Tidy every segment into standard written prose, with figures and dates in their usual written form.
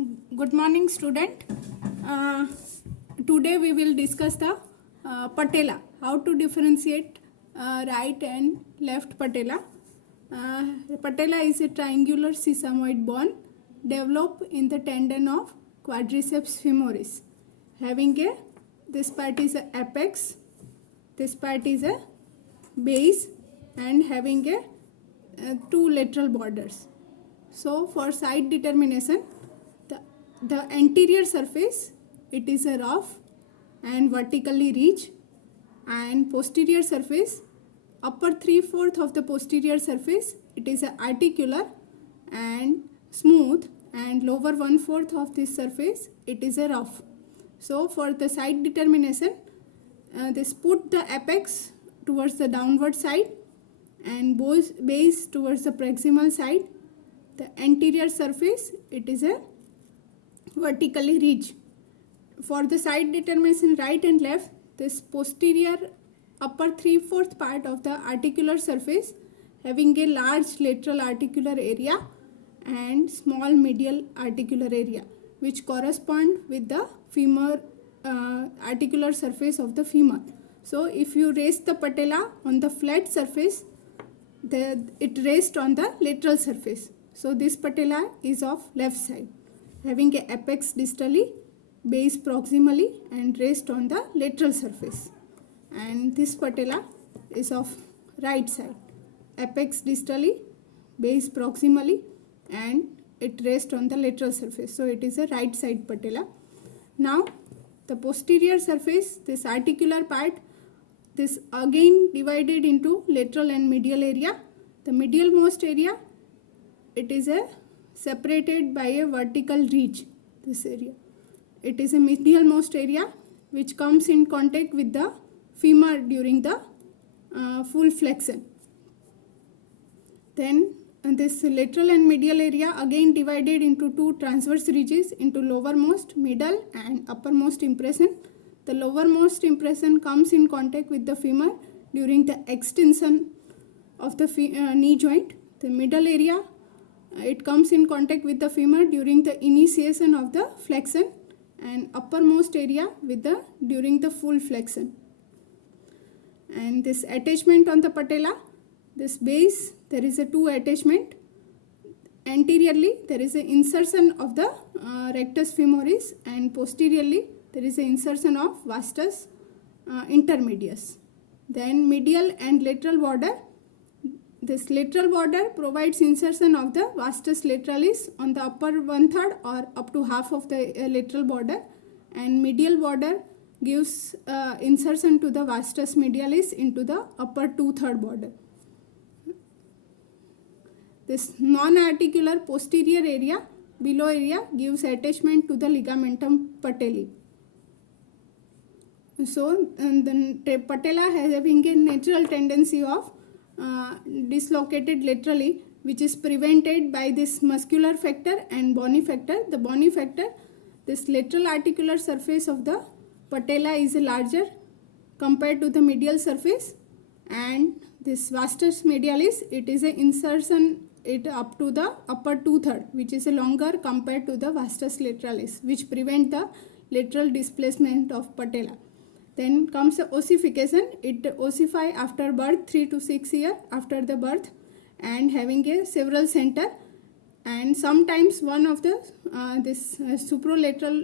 Good morning, student. Today we will discuss the patella. How to differentiate right and left patella. Patella is a triangular sesamoid bone developed in the tendon of quadriceps femoris, having this part is a apex, this part is a base, and having two lateral borders. So for side determination, the anterior surface, it is a rough and vertically ridged, and posterior surface, upper 3/4 of the posterior surface, it is a articular and smooth, and lower 1/4 of this surface, it is a rough. So for the side determination, this put the apex towards the downward side and base towards the proximal side. The anterior surface, it is a vertically ridged. For the side determination right and left, this posterior upper 3/4 part of the articular surface having a large lateral articular area and small medial articular area, which correspond with the femur articular surface of the femur. So if you raise the patella on the flat surface, it rests on the lateral surface. So this patella is of left side, having a apex distally, base proximally, and rest on the lateral surface. And this patella is of right side, apex distally, base proximally, and it rests on the lateral surface. So it is a right side patella. Now the posterior surface, this articular part, this again divided into lateral and medial area. The medial most area, it is separated by a vertical ridge, this area. It is a medial most area which comes in contact with the femur during the full flexion. Then this lateral and medial area again divided into two transverse ridges into lowermost, middle, and uppermost impression. The lowermost impression comes in contact with the femur during the extension of the knee joint. The middle area, it comes in contact with the femur during the initiation of the flexion, and uppermost area with during the full flexion. And this attachment on the patella, this base, there is a two attachment. Anteriorly, there is an insertion of the rectus femoris, and posteriorly, there is an insertion of vastus intermedius. Then medial and lateral border. This lateral border provides insertion of the vastus lateralis on the upper 1/3 or up to half of the lateral border, and medial border gives insertion to the vastus medialis into the upper 2/3 border. This non-articular posterior area, below area, gives attachment to the ligamentum patelli. So the patella has having a natural tendency of dislocated laterally, which is prevented by this muscular factor and bony factor. The bony factor, this lateral articular surface of the patella is larger compared to the medial surface, and this vastus medialis, it is an insertion it up to the upper 2/3, which is longer compared to the vastus lateralis, which prevent the lateral displacement of patella. Then comes the ossification. It ossify after birth, 3 to 6 years after the birth, and having a several center, and sometimes one of the this supralateral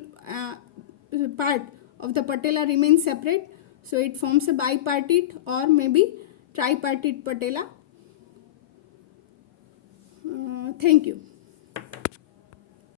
part of the patella remains separate, so it forms a bipartite or maybe tripartite patella. Thank you.